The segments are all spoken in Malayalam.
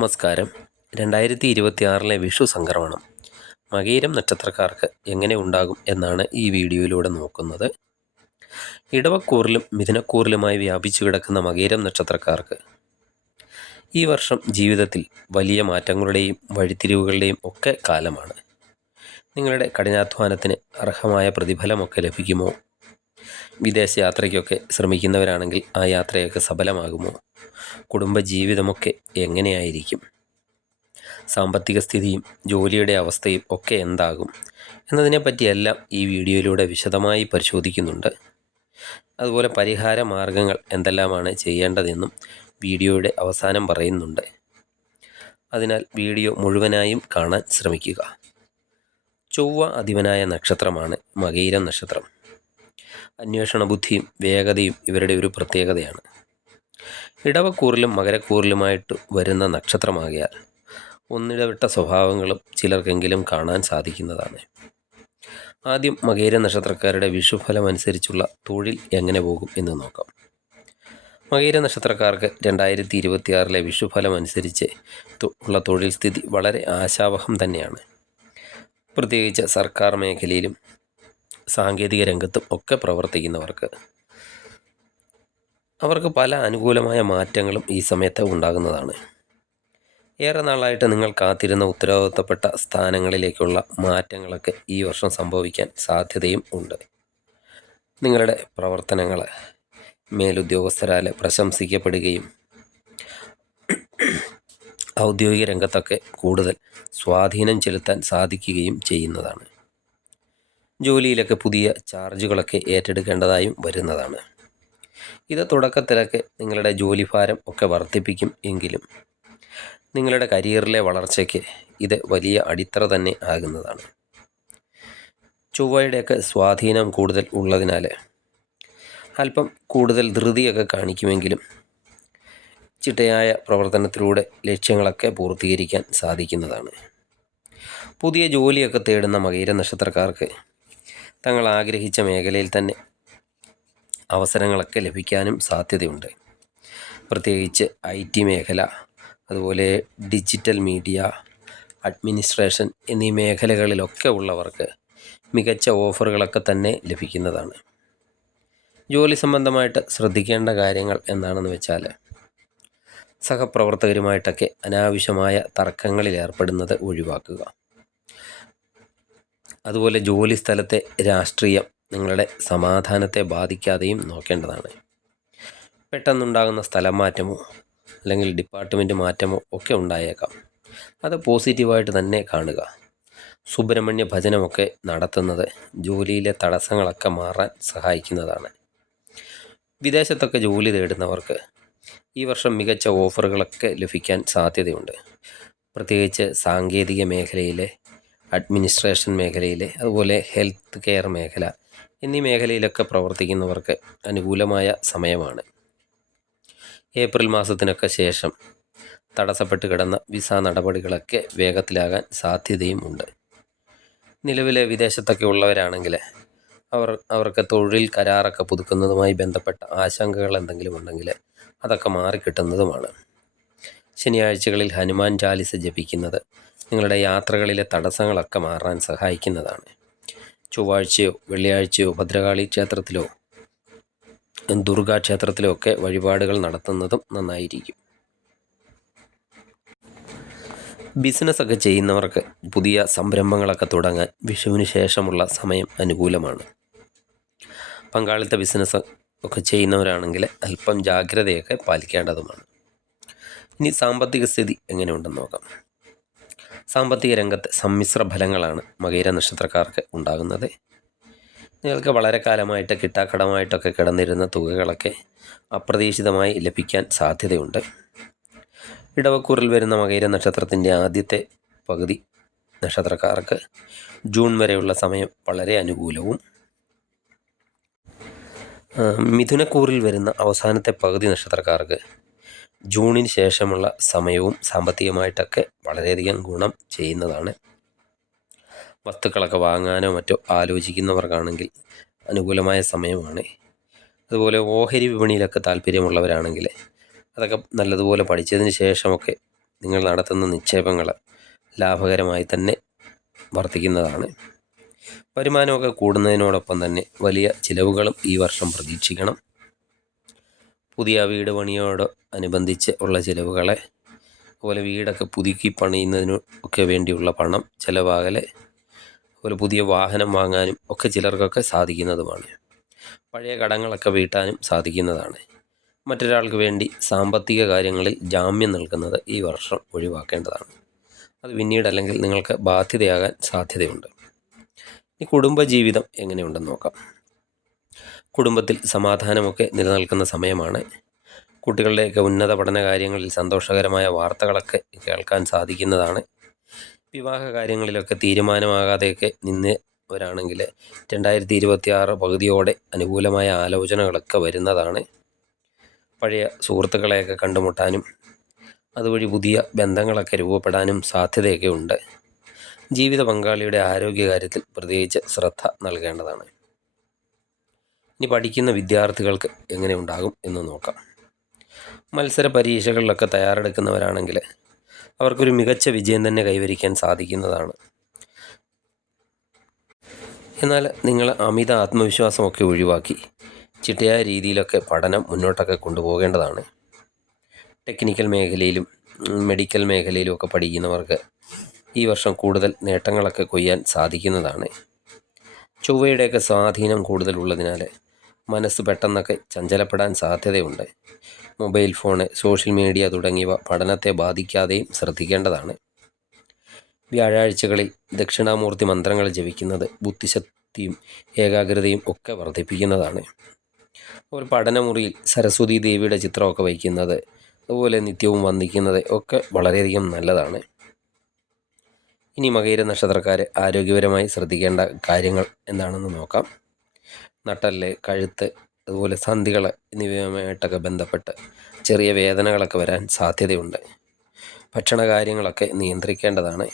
നമസ്കാരം. 2026 വിഷു സംക്രമണം മകയിരം നക്ഷത്രക്കാർക്ക് എങ്ങനെ ഉണ്ടാകും എന്നാണ് ഈ വീഡിയോയിലൂടെ നോക്കുന്നത്. ഇടവക്കൂറിലും മിഥുനക്കൂറിലുമായി വ്യാപിച്ചു കിടക്കുന്ന മകയിരം നക്ഷത്രക്കാർക്ക് ഈ വർഷം ജീവിതത്തിൽ വലിയ മാറ്റങ്ങളുടെയും വഴിത്തിരിവുകളുടെയും ഒക്കെ കാലമാണ്. നിങ്ങളുടെ കഠിനാധ്വാനത്തിന് അർഹമായ പ്രതിഫലമൊക്കെ ലഭിക്കുമോ? വിദേശ യാത്രയ്ക്കൊക്കെ ശ്രമിക്കുന്നവരാണെങ്കിൽ ആ യാത്രയൊക്കെ സഫലമാകുമോ? കുടുംബജീവിതമൊക്കെ എങ്ങനെയായിരിക്കും? സാമ്പത്തിക സ്ഥിതിയും ജോലിയുടെ അവസ്ഥയും ഒക്കെ എന്താകും എന്നതിനെപ്പറ്റിയെല്ലാം ഈ വീഡിയോയിലൂടെ വിശദമായി പരിശോധിക്കുന്നുണ്ട്. അതുപോലെ പരിഹാര മാർഗങ്ങൾ എന്തെല്ലാമാണ് ചെയ്യേണ്ടതെന്നും വീഡിയോയുടെ അവസാനം പറയുന്നുണ്ട്. അതിനാൽ വീഡിയോ മുഴുവനായും കാണാൻ ശ്രമിക്കുക. ചൊവ്വ അധിപനായ നക്ഷത്രമാണ് മകയിരം നക്ഷത്രം. അന്വേഷണ ബുദ്ധിയും വേഗതയും ഇവരുടെ ഒരു പ്രത്യേകതയാണ്. ഇടവക്കൂറിലും മകരക്കൂറിലുമായിട്ട് വരുന്ന നക്ഷത്രമാകിയാൽ ഒന്നിടവിട്ട സ്വഭാവങ്ങളും ചിലർക്കെങ്കിലും കാണാൻ സാധിക്കുന്നതാണ്. ആദ്യം മകയിര നക്ഷത്രക്കാരുടെ വിഷുഫലം അനുസരിച്ചുള്ള തൊഴിൽ എങ്ങനെ പോകും എന്ന് നോക്കാം. മകയിര നക്ഷത്രക്കാർക്ക് 2026 വിഷുഫലം അനുസരിച്ച് ഉള്ള തൊഴിൽ സ്ഥിതി വളരെ ആശാവഹം തന്നെയാണ്. പ്രത്യേകിച്ച് സർക്കാർ മേഖലയിലും സാങ്കേതിക രംഗത്തും ഒക്കെ പ്രവർത്തിക്കുന്നവർക്ക് അവർക്ക് പല അനുകൂലമായ മാറ്റങ്ങളും ഈ സമയത്ത് ഉണ്ടാകുന്നതാണ്. ഏറെ നാളായിട്ട് നിങ്ങൾ കാത്തിരുന്ന ഉത്തരവാദിത്തപ്പെട്ട സ്ഥാനങ്ങളിലേക്കുള്ള മാറ്റങ്ങളൊക്കെ ഈ വർഷം സംഭവിക്കാൻ സാധ്യതയും ഉണ്ട്. നിങ്ങളുടെ പ്രവർത്തനങ്ങൾ മേലുദ്യോഗസ്ഥരാൽ പ്രശംസിക്കപ്പെടുകയും ഔദ്യോഗിക രംഗത്തൊക്കെ കൂടുതൽ സ്വാധീനം ചെലുത്താൻ സാധിക്കുകയും ചെയ്യുന്നതാണ്. ജോലിയിലൊക്കെ പുതിയ ചാർജുകളൊക്കെ ഏറ്റെടുക്കേണ്ടതായും വരുന്നതാണ്. ഇത് തുടക്കത്തിലൊക്കെ നിങ്ങളുടെ ജോലിഭാരം ഒക്കെ വർദ്ധിപ്പിക്കും എങ്കിലും നിങ്ങളുടെ കരിയറിലെ വളർച്ചയ്ക്ക് ഇത് വലിയ അടിത്തറ തന്നെ ആകുന്നതാണ്. ചൊവ്വയുടെയൊക്കെ സ്വാധീനം കൂടുതൽ ഉള്ളതിനാൽ അല്പം കൂടുതൽ ധൃതിയൊക്കെ കാണിക്കുമെങ്കിലും ചിട്ടയായ പ്രവർത്തനത്തിലൂടെ ലക്ഷ്യങ്ങളൊക്കെ പൂർത്തീകരിക്കാൻ സാധിക്കുന്നതാണ്. പുതിയ ജോലിയൊക്കെ തേടുന്ന മകയിര നക്ഷത്രക്കാർക്ക് തങ്ങൾ ആഗ്രഹിച്ച മേഖലയിൽ തന്നെ അവസരങ്ങളൊക്കെ ലഭിക്കാനും സാധ്യതയുണ്ട്. പ്രത്യേകിച്ച് IT മേഖല, അതുപോലെ ഡിജിറ്റൽ മീഡിയ, അഡ്മിനിസ്ട്രേഷൻ എന്നീ മേഖലകളിലൊക്കെ ഉള്ളവർക്ക് മികച്ച ഓഫറുകളൊക്കെ തന്നെ ലഭിക്കുന്നതാണ്. ജോലി സംബന്ധമായിട്ട് ശ്രദ്ധിക്കേണ്ട കാര്യങ്ങൾ എന്താണെന്ന് വെച്ചാൽ സഹപ്രവർത്തകരുമായിട്ടൊക്കെ അനാവശ്യമായ തർക്കങ്ങളിൽ ഏർപ്പെടുന്നത് ഒഴിവാക്കുക. അതുപോലെ ജോലി സ്ഥലത്തെ രാഷ്ട്രീയം നിങ്ങളുടെ സമാധാനത്തെ ബാധിക്കാതെയും നോക്കേണ്ടതാണ്. പെട്ടെന്നുണ്ടാകുന്ന സ്ഥലം മാറ്റമോ അല്ലെങ്കിൽ ഡിപ്പാർട്ട്മെൻറ്റ് മാറ്റമോ ഒക്കെ ഉണ്ടായേക്കാം. അത് പോസിറ്റീവായിട്ട് തന്നെ കാണുക. സുബ്രഹ്മണ്യ ഭജനമൊക്കെ നടത്തുന്നത് ജോലിയിലെ തടസ്സങ്ങളൊക്കെ മാറാൻ സഹായിക്കുന്നതാണ്. വിദേശത്തൊക്കെ ജോലി തേടുന്നവർക്ക് ഈ വർഷം മികച്ച ഓഫറുകളൊക്കെ ലഭിക്കാൻ സാധ്യതയുണ്ട്. പ്രത്യേകിച്ച് സാങ്കേതിക മേഖലയിലെ, അഡ്മിനിസ്ട്രേഷൻ മേഖലയിലെ, അതുപോലെ ഹെൽത്ത് കെയർ മേഖല എന്നീ മേഖലയിലൊക്കെ പ്രവർത്തിക്കുന്നവർക്ക് അനുകൂലമായ സമയമാണ്. ഏപ്രിൽ മാസത്തിനൊക്കെ ശേഷം തടസ്സപ്പെട്ട് കിടന്ന വിസ നടപടികളൊക്കെ വേഗത്തിലാകാൻ സാധ്യതയും ഉണ്ട്. നിലവിലെ വിദേശത്തൊക്കെ ഉള്ളവരാണെങ്കിൽ അവർക്ക് തൊഴിൽ കരാറൊക്കെ പുതുക്കുന്നതുമായി ബന്ധപ്പെട്ട ആശങ്കകൾ എന്തെങ്കിലും ഉണ്ടെങ്കിൽ അതൊക്കെ മാറിക്കിട്ടുന്നതുമാണ്. ശനിയാഴ്ചകളിൽ ഹനുമാൻ ചാലിസ ജപിക്കുന്നത് നിങ്ങളുടെ യാത്രകളിലെ തടസ്സങ്ങളൊക്കെ മാറാൻ സഹായിക്കുന്നതാണ്. ചൊവ്വാഴ്ചയോ വെള്ളിയാഴ്ചയോ ഭദ്രകാളി ക്ഷേത്രത്തിലോ ദുർഗാ ക്ഷേത്രത്തിലോ ഒക്കെ വഴിപാടുകൾ നടത്തുന്നതും നന്നായിരിക്കും. ബിസിനസ്സൊക്കെ ചെയ്യുന്നവർക്ക് പുതിയ സംരംഭങ്ങളൊക്കെ തുടങ്ങാൻ വിഷുവിന് ശേഷമുള്ള സമയം അനുകൂലമാണ്. പങ്കാളിത്ത ബിസിനസ് ഒക്കെ ചെയ്യുന്നവരാണെങ്കിൽ അല്പം ജാഗ്രതയൊക്കെ പാലിക്കേണ്ടതുമാണ്. ഇനി സാമ്പത്തിക സ്ഥിതി എങ്ങനെയുണ്ടെന്ന് നോക്കാം. സാമ്പത്തിക രംഗത്ത് സമ്മിശ്ര ഫലങ്ങളാണ് മകയിര നക്ഷത്രക്കാർക്ക് ഉണ്ടാകുന്നത്. നിങ്ങൾക്ക് വളരെ കാലമായിട്ട് കിട്ടാക്കടമായിട്ടൊക്കെ കിടന്നിരുന്ന തുകകളൊക്കെ അപ്രതീക്ഷിതമായി ലഭിക്കാൻ സാധ്യതയുണ്ട്. ഇടവക്കൂറിൽ വരുന്ന മകയിര നക്ഷത്രത്തിൻ്റെ ആദ്യത്തെ പകുതി നക്ഷത്രക്കാർക്ക് ജൂൺ വരെയുള്ള സമയം വളരെ അനുകൂലവും, മിഥുനക്കൂറിൽ വരുന്ന അവസാനത്തെ പകുതി നക്ഷത്രക്കാർക്ക് ജൂണിന് ശേഷമുള്ള സമയവും സാമ്പത്തികമായിട്ടൊക്കെ വളരെയധികം ഗുണം ചെയ്യുന്നതാണ്. വസ്തുക്കളൊക്കെ വാങ്ങാനോ മറ്റോ ആലോചിക്കുന്നവർക്കാണെങ്കിൽ അനുകൂലമായ സമയമാണ്. അതുപോലെ ഓഹരി വിപണിയിലൊക്കെ താല്പര്യമുള്ളവരാണെങ്കിൽ അതൊക്കെ നല്ലതുപോലെ പഠിച്ചതിന് ശേഷമൊക്കെ നിങ്ങൾ നടത്തുന്ന നിക്ഷേപങ്ങൾ ലാഭകരമായി തന്നെ വർദ്ധിക്കുന്നതാണ്. വരുമാനമൊക്കെ കൂടുന്നതിനോടൊപ്പം തന്നെ വലിയ ചിലവുകളും ഈ വർഷം പ്രതീക്ഷിക്കണം. പുതിയ വീട് പണിയോട് അനുബന്ധിച്ച് ഉള്ള ചിലവുകളെ, അതുപോലെ വീടൊക്കെ പുതുക്കി പണിയുന്നതിനും ഒക്കെ വേണ്ടിയുള്ള പണം ചിലവാകലെ, അതുപോലെ പുതിയ വാഹനം വാങ്ങാനും ഒക്കെ ചിലർക്കൊക്കെ സാധിക്കുന്നതുമാണ്. പഴയ കടങ്ങളൊക്കെ വീട്ടാനും സാധിക്കുന്നതാണ്. മറ്റൊരാൾക്ക് വേണ്ടി സാമ്പത്തിക കാര്യങ്ങളിൽ ജാമ്യം നൽകുന്നത് ഈ വർഷം ഒഴിവാക്കേണ്ടതാണ്. അത് പിന്നീട് അല്ലെങ്കിൽ നിങ്ങൾക്ക് ബാധ്യതയാകാൻ സാധ്യതയുണ്ട്. ഈ കുടുംബജീവിതം എങ്ങനെയുണ്ടെന്ന് നോക്കാം. കുടുംബത്തിൽ സമാധാനമൊക്കെ നിലനിൽക്കുന്ന സമയമാണ്. കുട്ടികളുടെയൊക്കെ ഉന്നത പഠന കാര്യങ്ങളിൽ സന്തോഷകരമായ വാർത്തകളൊക്കെ കേൾക്കാൻ സാധിക്കുന്നതാണ്. വിവാഹ കാര്യങ്ങളിലൊക്കെ തീരുമാനമാകാതെയൊക്കെ നിന്നവരാണെങ്കിൽ 2026 പകുതിയോടെ അനുകൂലമായ ആലോചനകളൊക്കെ വരുന്നതാണ്. പഴയ സുഹൃത്തുക്കളെയൊക്കെ കണ്ടുമുട്ടാനും അതുവഴി പുതിയ ബന്ധങ്ങളൊക്കെ രൂപപ്പെടാനും സാധ്യതയൊക്കെ ഉണ്ട്. ജീവിത പങ്കാളിയുടെ ആരോഗ്യകാര്യത്തിൽ പ്രത്യേകിച്ച് ശ്രദ്ധ നൽകേണ്ടതാണ്. ഇനി പഠിക്കുന്ന വിദ്യാർത്ഥികൾക്ക് എങ്ങനെ ഉണ്ടാകും എന്ന് നോക്കാം. മത്സര പരീക്ഷകളിലൊക്കെ തയ്യാറെടുക്കുന്നവരാണെങ്കിൽ അവർക്കൊരു മികച്ച വിജയം തന്നെ കൈവരിക്കാൻ സാധിക്കുന്നതാണ്. എന്നാൽ നിങ്ങൾ അമിത ആത്മവിശ്വാസമൊക്കെ ഒഴിവാക്കി ചിട്ടയായ രീതിയിലൊക്കെ പഠനം മുന്നോട്ടൊക്കെ കൊണ്ടുപോകേണ്ടതാണ്. ടെക്നിക്കൽ മേഖലയിലും മെഡിക്കൽ മേഖലയിലും ഒക്കെ പഠിക്കുന്നവർക്ക് ഈ വർഷം കൂടുതൽ നേട്ടങ്ങളൊക്കെ കൊയ്യാൻ സാധിക്കുന്നതാണ്. ചൊവ്വയുടെയൊക്കെ സ്വാധീനം കൂടുതലുള്ളതിനാൽ മനസ്സ് പെട്ടെന്നൊക്കെ ചഞ്ചലപ്പെടാൻ സാധ്യതയുണ്ട്. മൊബൈൽ ഫോണ്, സോഷ്യൽ മീഡിയ തുടങ്ങിയവ പഠനത്തെ ബാധിക്കാതെയും ശ്രദ്ധിക്കേണ്ടതാണ്. വ്യാഴാഴ്ചകളിൽ ദക്ഷിണാമൂർത്തി മന്ത്രങ്ങൾ ജപിക്കുന്നത് ബുദ്ധിശക്തിയും ഏകാഗ്രതയും ഒക്കെ വർദ്ധിപ്പിക്കുന്നതാണ്. ഒരു പഠനമുറിയിൽ സരസ്വതി ദേവിയുടെ ചിത്രമൊക്കെ വയ്ക്കുന്നത്, അതുപോലെ നിത്യവും വന്ദിക്കുന്നത് ഒക്കെ വളരെയധികം നല്ലതാണ്. ഇനി മകയിര നക്ഷത്രക്കാർ ആരോഗ്യപരമായി ശ്രദ്ധിക്കേണ്ട കാര്യങ്ങൾ എന്താണെന്ന് നോക്കാം. നട്ടെല്ല്, കഴുത്ത്, അതുപോലെ സന്ധികൾ എന്നിവയുമായിട്ടൊക്കെ ബന്ധപ്പെട്ട് ചെറിയ വേദനകളൊക്കെ വരാൻ സാധ്യതയുണ്ട്. ഭക്ഷണ കാര്യങ്ങളൊക്കെ നിയന്ത്രിക്കേണ്ടതാണ്.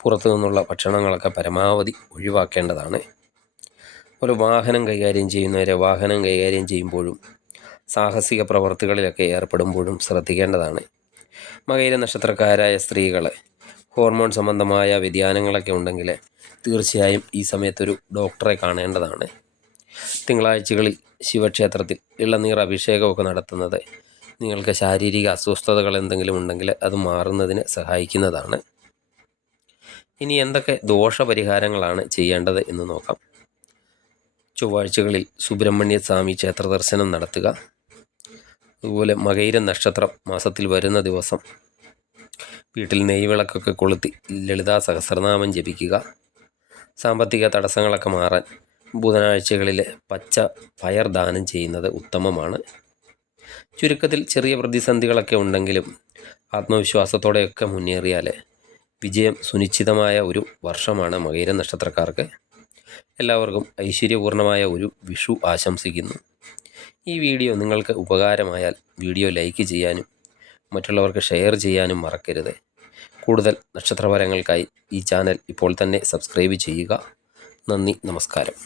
പുറത്തു നിന്നുള്ള ഭക്ഷണങ്ങളൊക്കെ പരമാവധി ഒഴിവാക്കേണ്ടതാണ്. ഒരു വാഹനം കൈകാര്യം ചെയ്യുന്നവരെ വാഹനം കൈകാര്യം ചെയ്യുമ്പോഴും സാഹസിക പ്രവർത്തികളിലൊക്കെ ഏർപ്പെടുമ്പോഴും ശ്രദ്ധിക്കേണ്ടതാണ്. മകയിര നക്ഷത്രക്കാരായ സ്ത്രീകൾ ഹോർമോൺ സംബന്ധമായ വ്യതിയാനങ്ങളൊക്കെ ഉണ്ടെങ്കിൽ തീർച്ചയായും ഈ സമയത്തൊരു ഡോക്ടറെ കാണേണ്ടതാണ്. തിങ്കളാഴ്ചകളിൽ ശിവക്ഷേത്രത്തിൽ ഇളനീർ അഭിഷേകമൊക്കെ നടത്തുന്നത് നിങ്ങൾക്ക് ശാരീരിക അസ്വസ്ഥതകൾ എന്തെങ്കിലും ഉണ്ടെങ്കിൽ അത് മാറുന്നതിന് സഹായിക്കുന്നതാണ്. ഇനി എന്തൊക്കെ ദോഷപരിഹാരങ്ങളാണ് ചെയ്യേണ്ടത് എന്ന് നോക്കാം. ചൊവ്വാഴ്ചകളിൽ സുബ്രഹ്മണ്യ സ്വാമി ക്ഷേത്ര ദർശനം നടത്തുക. അതുപോലെ മകയിര നക്ഷത്രം മാസത്തിൽ വരുന്ന ദിവസം വീട്ടിൽ നെയ്വിളക്കൊക്കെ കൊളുത്തി ലളിതാ സഹസ്രനാമം ജപിക്കുക. സാമ്പത്തിക തടസ്സങ്ങളൊക്കെ മാറാൻ ബുധനാഴ്ചകളിൽ പച്ച പയർ ദാനം ചെയ്യുന്നത് ഉത്തമമാണ്. ചുരുക്കത്തിൽ ചെറിയ പ്രതിസന്ധികളൊക്കെ ഉണ്ടെങ്കിലും ആത്മവിശ്വാസത്തോടെയൊക്കെ മുന്നേറിയാൽ വിജയം സുനിശ്ചിതമായ ഒരു വർഷമാണ് മകയിര നക്ഷത്രക്കാർക്ക്. എല്ലാവർക്കും ഐശ്വര്യപൂർണമായ ഒരു വിഷു ആശംസിക്കുന്നു. ഈ വീഡിയോ നിങ്ങൾക്ക് ഉപകാരമായാൽ വീഡിയോ ലൈക്ക് ചെയ്യാനും മറ്റുള്ളവർക്ക് ഷെയർ ചെയ്യാനും മറക്കരുത്. കൂടുതൽ നക്ഷത്രഫലങ്ങൾക്കായി ഈ ചാനൽ ഇപ്പോൾ തന്നെ സബ്സ്ക്രൈബ് ചെയ്യുക. നന്ദി, നമസ്കാരം.